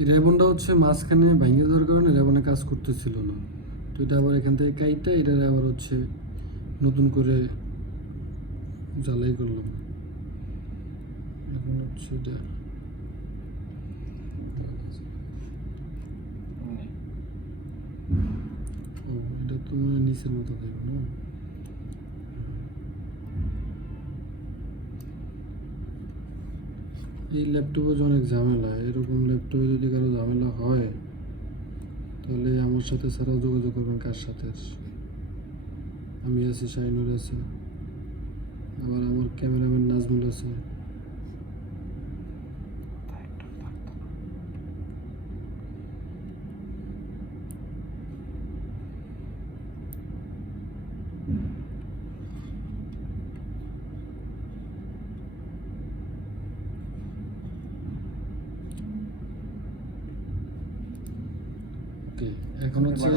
এই রেবনটা হচ্ছে মাঝখানে ভাঙিয়ে দেওয়ার কারণে রেবনে কাজ করতেছিল না, তো এটা আবার এখান থেকে কাইটটা এটা আবার হচ্ছে নতুন করে জ্বালাই করলাম। এখন হচ্ছে এটা এটা তো মানে নিচের মতো থাকবে না। এই ল্যাপটপে যে অনেক ঝামেলা, এরকম ল্যাপটপে যদি কারো ঝামেলা হয় তাহলে আমার সাথে ছাড়াও যোগাযোগ করবেন। কার সাথে? আমি আছি, শাইনুর আছে, আবার আমার ক্যামেরাম্যান নাজমুল আছে। ওকে, এখন হচ্ছে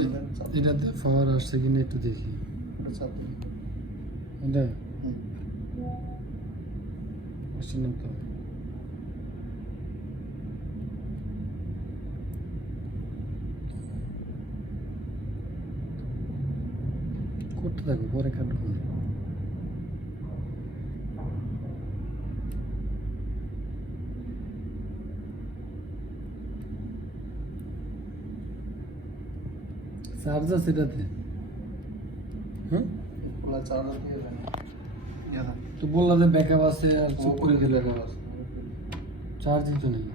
এটাতে পাওয়ার আসছে কিনা একটু দেখি। এটা আসছে না তো। করতে থাকবো, পরে কাটবো। চার্জ আছে এটাতে? হ্যাঁ, তো বললাম যে ব্যাকআপ আছে আর চেক করে দিলে চার্জই তো নেই।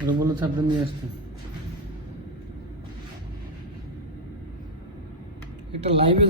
ওরা বললো চার্জার নিয়ে আসতে। একটা লাইভে